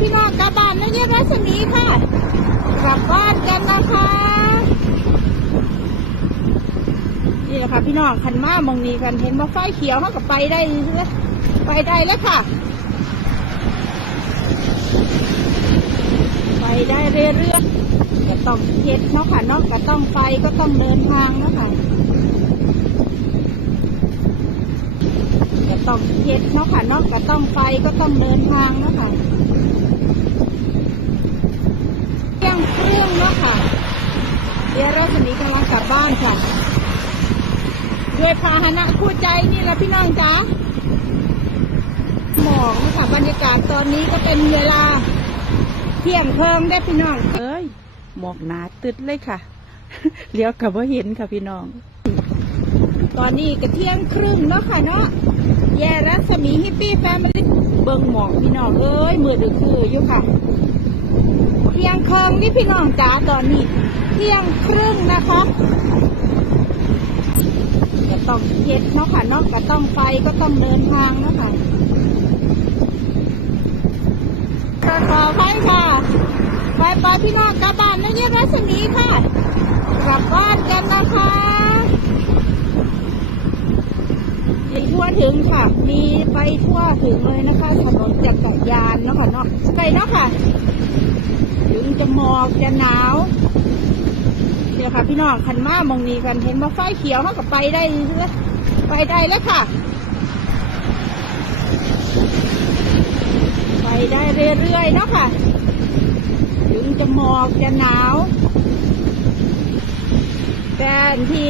พี่น้องกลับบ้านนะเนี่ยรัศมีค่ะ กลับบ้านกันนะคะ นี่แหละคะพี่น้องคันมามองนี้กันเห็นว่าไฟเขียวเขาก็ไปได้เลยไปได้แล้วค่ะ ไปได้เรื่อยๆจะต้องเฮ็ดเนาะค่ะนอกจากต้องไฟก็ต้องเดินทางเนาะค่ะต้องเฮ็ดเนาะค่ะนอกจากต้องไฟก็ต้องเดินทางเนาะค่ะเที่ยงครึ่งเนาะค่ะ เดี๋ยวเราจะมีกำลังกลับบ้านค่ะ ด้วยพาหนะคู่ใจนี่แหละพี่น้องจ๋าหมอกนะคะบรรยากาศตอนนี้ก็เป็นเวลา เที่ยงเพิ่งได้พี่น้องเอ้ยหมอกหนาตึดเลยค่ะเลี้ยวกับว่าเห็นค่ะพี่น้อง ตอนนี้ก็เที่ยงครึ่งเนาะค่ะเนาะแย่รัศมีฮิปปี้แฟมิลี่เบิ่งหมอกพี่น้องเอ้ยมือดึกคืออยู่ค่ะ เที่ยงครึ่งนี่พี่น้องจ๋าตอนนี้เที่ยงครึ่งนะคะจะต้องเฮ็ดเนาะค่ะนอกจากต้องไฟก็ต้องเดินทางเนาะค่ะขอไปค่ะไปไปพี่น้องกลับบ้านนะเนี่ยรัศมีค่ะ กลับบ้านกันนะคะไปทั่วถึงค่ะ มีไปทั่วถึงเลยนะคะถนนจักรยานเนาะค่ะเนาะไปเนาะค่ะ ถึงจะหมอกจะหนาวเดี๋ยวค่ะพี่น้องคันมามองนี้กันเห็นว่าไฟเขียวเขาก็ไปได้เลยไปได้แล้วค่ะ ไปได้เรื่อยๆเนาะค่ะ ถึงจะหมอกจะหนาวแต่ที่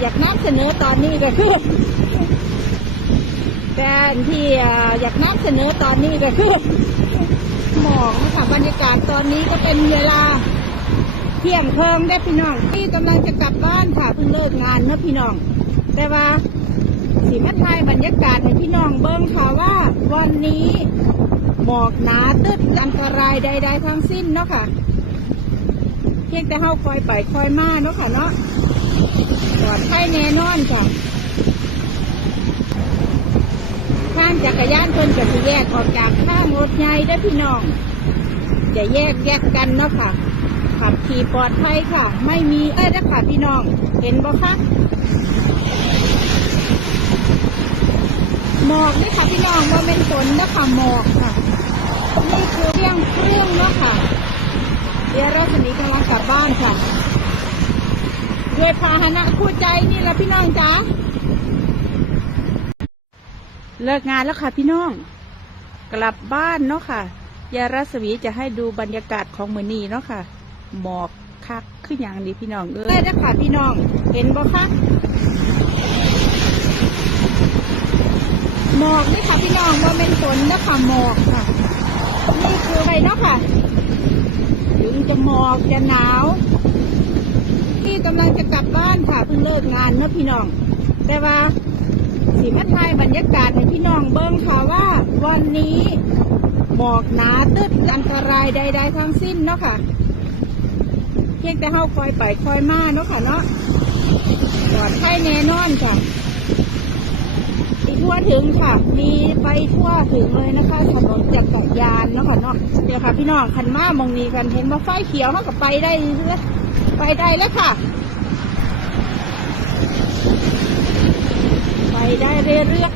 อยากนำเสนอตอนนี้ก็คือแต่ที่อ่าอยากนำเสนอตอนนี้ก็คือ หมอกนะคะบรรยากาศตอนนี้ก็เป็นเวลาเที่ยงเพิงได้พี่น้องที่กำลังจะกลับบ้านค่ะเพิ่งเลิกงานเนอะพี่น้อง แต่ว่าสีมาทายบรรยากาศให้พี่น้องเบิ้งค่ะว่าวันนี้หมอกหนาตึดอันตรายใด ๆ ทั้งสิ้นเนาะค่ะเพียงแต่เฮาคอยไปคอยมาเนาะค่ะเนาะปลอดภัยแน่นอนค่ะข้างจักรยานเพิ่นก็จะแยกออกจากข้างรถใหญ่ได้อพี่น้องจะแยกแยกกันเนาะค่ะขับขี่ปลอดภัยค่ะ ไม่มีเอ้ยนะค่ะพี่น้อง เห็นบ่คะหมอกนี่ค่ะพี่น้องว่าเป็นฝนนะคะหมอกค่ะนี่คือเรื่องเครื่องเนาะค่ะ เดี๋ยวเราจะมีกำลังกลับบ้านค่ะ ด้วยพาหนะคู่ใจนี่แหละพี่น้องจ๋า เลิกงานแล้วค่ะพี่น้อง กลับบ้านเนาะค่ะ ยารัศมีจะให้ดูบรรยากาศของมือนีเนาะค่ะ หมอกคักขึ้นอย่างดีพี่น้องเอ้ยได้ค่ะพี่น้อง เห็นบ่คะหมอกนี่ค่ะพี่น้องว่าเป็นฝนนะค่ะหมอกค่ะ นี่คืออะไรเนาะค่ะ ถึงจะหมอกจะหนาวที่กำลังจะกลับบ้านค่ะเพิ่งเลิกงานเนอะพี่น้อง แต่ว่า สีมาทายบรรยากาศให้พี่น้องเบิ้งค่ะว่าวันนี้หมอกหนาตึดอันตรายใด ๆ ทั้งสิ้นเนาะค่ะ เพียงแต่เฮาคอยไปคอยมาเนาะค่ะเนาะปลอดภัยแน่นอนค่ะทั่วถึงค่ะ มีไปทั่วถึงเลยนะคะถนนจักรยานเนาะค่ะเนาะเดี๋ยวค่ะพี่น้องคันมามองนี้กันเห็นว่าไฟเขียวเขาก็ไปได้เลยไปได้แล้วค่ะ ไปได้เรื่อย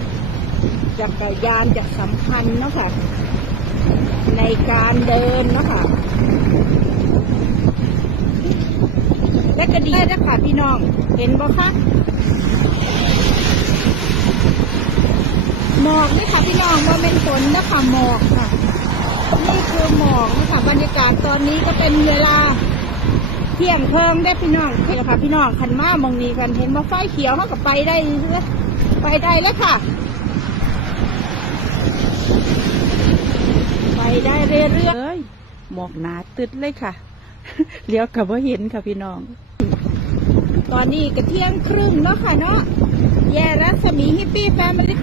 ๆจักรยานจะสำคัญเนาะค่ะ ในการเดินเนาะคะและก็ดีนะค่ะพี่น้อง เห็นบ่คะหมอกนี่ค่ะพี่น้องว่าเป็นฝนนะคะหมอกค่ะ นี่คือหมอกนะคะบรรยากาศตอนนี้ก็เป็นเวลาเที่ยงเพิ่งได้พี่น้องเห็นค่ะพี่น้องคันมามองนี้กันเห็นว่าไฟเขียวเขาก็ไปได้เลย ไปได้แล้วค่ะ ไปได้เรื่อยๆหมอกหนาตึดเลยค่ะเลี้ยวกับว่าเห็นค่ะพี่น้อง ตอนนี้ก็เที่ยงครึ่งเนาะค่ะเนาะแย่รัศมีฮิปปี้แฟมิลี่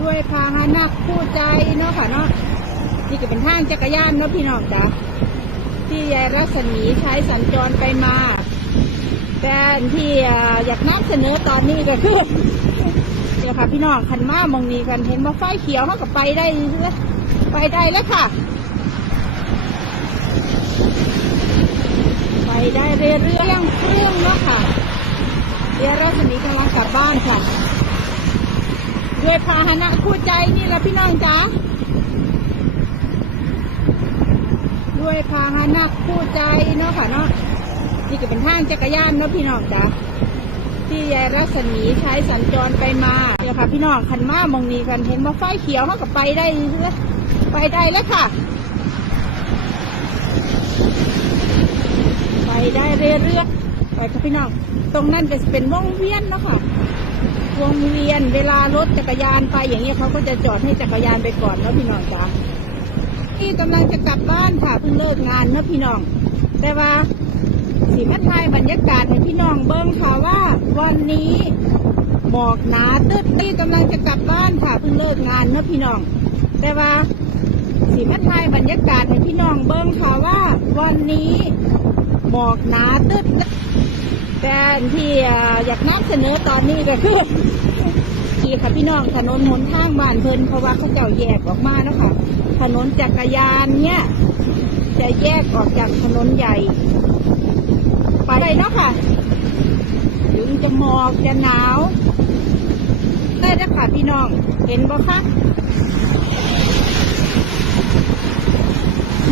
ด้วยพาหนะคู่ใจเนาะค่ะเนาะนี่ก็เป็นทางจักรยานเนาะพี่น้องจ้ะที่ยายรัศมีใช้สัญจรไปมา แต่ที่อยากนำเสนอตอนนี้ก็คือเดี๋ยวค่ะพี่น้องคันมามองนี้กันเห็นว่าไฟเขียวเขาก็ไปได้เลยไปได้แล้วค่ะ ไปได้เรื่อยๆเรื่องเครื่องเนาะค่ะเดี๋ยวเราจะมีกำลังกลับบ้านค่ะ ด้วยพาหนะคู่ใจนี่แหละพี่น้องจ๋าด้วยพาหนะคู่ใจเนาะค่ะเนาะ นี่ก็เป็นทางจักรยานเนาะพี่น้องจ๋าที่ยายรัศมีใช้สัญจรไปมาเนี่ยค่ะพี่น้องคันมามองนี้กันเห็นว่าไฟเขียวเขาก็ไปได้เลยไปได้แล้วค่ะ ไปได้เรื่อยๆไปค่ะพี่น้อง ตรงนั้นจะเป็นวงเวียนเนาะค่ะวงเวียนเวลารถจักรยานไปอย่างเงี้ยเขาก็จะจอดให้จักรยานไปก่อนแล้วพี่น้องจ้าที่กำลังจะกลับบ้านค่ะเพิ่งเลิกงานนะพี่น้อง แต่ว่า สีมาทายบรรยากาศให้พี่น้องเบิ้งค่ะว่า วันนี้หมอกหนาตึ๊ดที่กำลังจะกลับบ้านค่ะเพิ่งเลิกงานนะพี่น้อง แต่ว่าสีมาทายบรรยากาศให้พี่น้องเบิ้งค่ะว่า วันนี้หมอกหนาตึ๊ดแต่ที่อยากนำเสนอตอนนี้ก็คือที่ค่ะพี่น้องถนนหนทางบ้านเพิ่นเพราะว่าเขาเจ้าแยกออกมาแล้วค่ะถนนจักรยานเนี่ยจะแยกออกจากถนนใหญ่ ไปได้เนาะค่ะ ถึงจะหมอกจะหนาว ได้แล้วค่ะพี่น้อง เห็นบ่คะ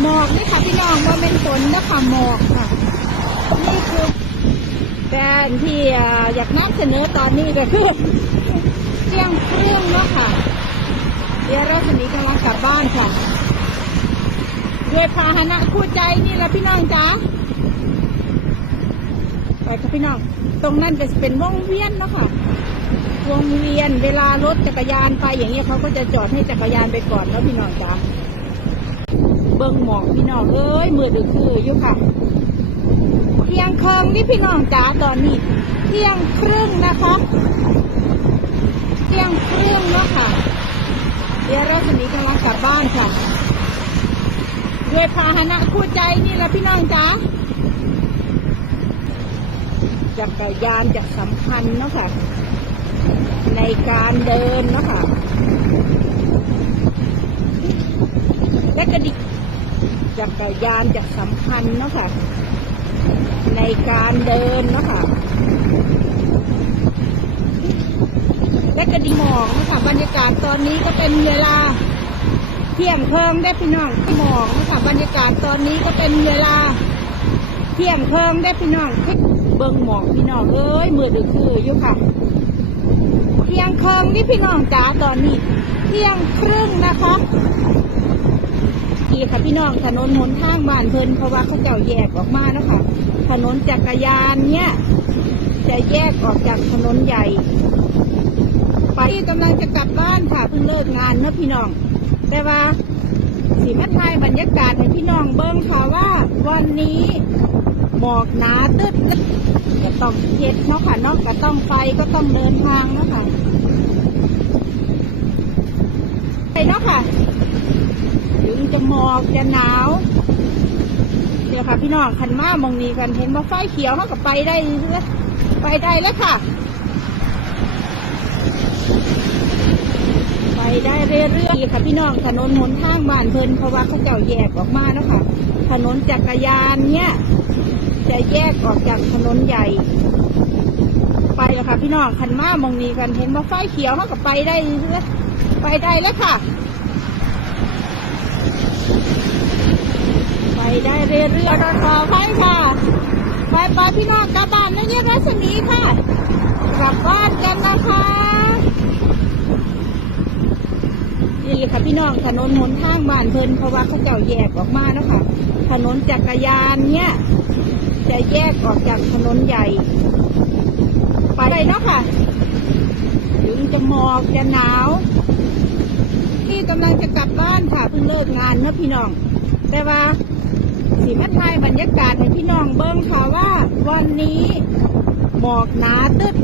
หมอกนี่ค่ะพี่น้องว่าเป็นฝนนะคะหมอกค่ะ นี่คือแต่ที่อยากนำเสนอตอนนี้ก็คือเรื่องเครื่องเนาะค่ะเดี๋ยวเราจะมีกำลังกลับบ้านค่ะ ด้วยพาหนะคู่ใจนี่แหละพี่น้องจ๋า ไปค่ะพี่น้อง ตรงนั้นจะเป็นวงเวียนเนาะค่ะ วงเวียนเวลารถจักรยานไปอย่างเงี้ยเขาก็จะจอดให้จักรยานไปก่อนแล้วพี่น้องจ๋าเบิ้งหมอกพี่น้องเอ้ยมือดึกคืออยู่ค่ะ เที่ยงครึ่งนี่พี่น้องจ๋าตอนนี้ เที่ยงครึ่งนะคะ เที่ยงครึ่งเนาะค่ะ เดี๋ยวเราจะมีกำลังกลับบ้านค่ะ ด้วยพาหนะคู่ใจนี่แหละพี่น้องจ๋า จักรยานจะสำคัญเนาะค่ะ ในการเดินเนาะค่ะ และกระดิกจักรยานจะสำคัญเนาะค่ะ ในการเดินเนาะคะและกระดิหมอกนาะคะบรรยากาศตอนนี้ก็เป็นเวลาเที่ยงเพิงได้พี่น้องหมอกนะคะบรรยากาศตอนนี้ก็เป็นเวลา เที่ยงเพิงได้พี่น้อง เบิ้งหมอกพี่น้องเอ้ยมือดึกคืออยู่ค่ะ เที่ยงเพิ่งนี่พี่น้องจ๋าตอนนี้ เที่ยงครึ่งนะคะที่ค่ะพี่น้องถนนหนทางบ้านเพิ่นเพราะว่าเขาเจ้าแยกออกมาแล้วค่ะ ถนนจักรยานเนี่ยจะแยกออกจากถนนใหญ่ไปกำลังจะกลับบ้านค่ะเพิ่งเลิกงานนะพี่น้อง แต่ว่าสีมาทายบรรยากาศให้พี่น้องเบิ้งค่ะว่าวันนี้ หมอกหนาตึ๊ดจะต้องเย็ดเนาะค่ะเนอกก็ต้องไปก็ต้องเดินทางเนาะค่ะไปเนาะค่ะ ถึงจะหมอกจะหนาวเดี๋ยวค่ะพี่น้องคันมามองนี้กันเห็นว่าไฟเขียวเขาก็ไปได้เลยไปได้แล้วค่ะ ไปได้เรื่อยๆค่ะพี่น้องถนนหนทางบ้านเพิ่นเพราะว่าเขาเจ้าแยกออกมาแล้วค่ะ ถนนจักรยานเนี่ย จะแยกออกจากถนนใหญ่ ไปแล้วค่ะ พี่น้องคันมามองนี้กันเห็นว่าไฟเขียวเขาก็ไปได้เลยไปได้แล้วค่ะ ไปได้เรื่อยๆต่อไปค่ะไปไปพี่น้องกลับบ้านนะเนี่ยรัศมีค่ะ กลับบ้านกันนะคะนี่ค่ะพี่น้องถนนหนทางบ้านเพิ่นเพราะว่าเขาเจ้าแยกออกมาแล้วค่ะ ถนนจักรยานเนี่ย จะแยกออกจากถนนใหญ่ ไปได้เนาะค่ะ ถึงจะหมอกจะหนาวที่กำลังจะกลับบ้านค่ะเพิ่งเลิกงานนะพี่น้อง แต่ว่าสีมาทายบรรยากาศให้พี่น้องเบิ้งค่ะว่าวันนี้หมอกหนาตึ๊ด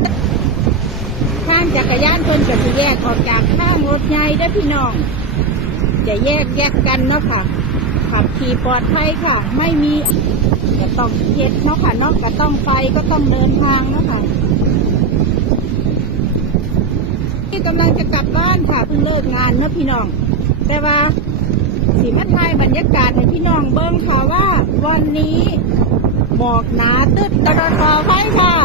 ข้างจักรยานเพิ่นก็จะแยกออกจากข้างรถใหญ่ได้พี่น้อง จะแยกแยกกันเนาะค่ะ ขับขี่ปลอดภัยค่ะ ไม่มี จะต้องเจ็ดเนาะค่ะเนอกก็ต้องไปก็ต้องเดินทางเนาะค่ะที่กำลังจะกลับบ้านค่ะเพิ่งเลิกงานเนาะพี่น้อง แต่ว่าสีมาทายบรรยากาศให้พี่น้องเบิ้งค่ะว่า วันนี้หมอกหนาตึดตะกอไฟค่ะ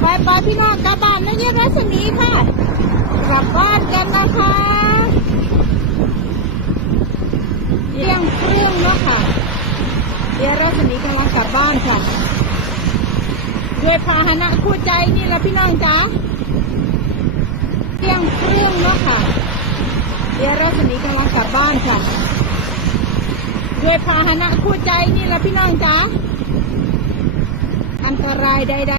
ไปไปพี่น้องกลับบ้านนะเนี่ยรัศมีค่ะ กลับบ้านกันนะคะเที่ยงครึ่งแล้วค่ะ เดี๋ยวรัศมีกำลังกลับบ้านค่ะด้วยพาหนะคู่ใจนี่แหละพี่น้องจ้าเที่ยงครึ่งแล้วค่ะเดี๋ยวรัศมีกำลังกลับบ้านค่ะด้วยพาหนะคู่ใจนี่แหละพี่น้องจ้าอันตรายใดๆ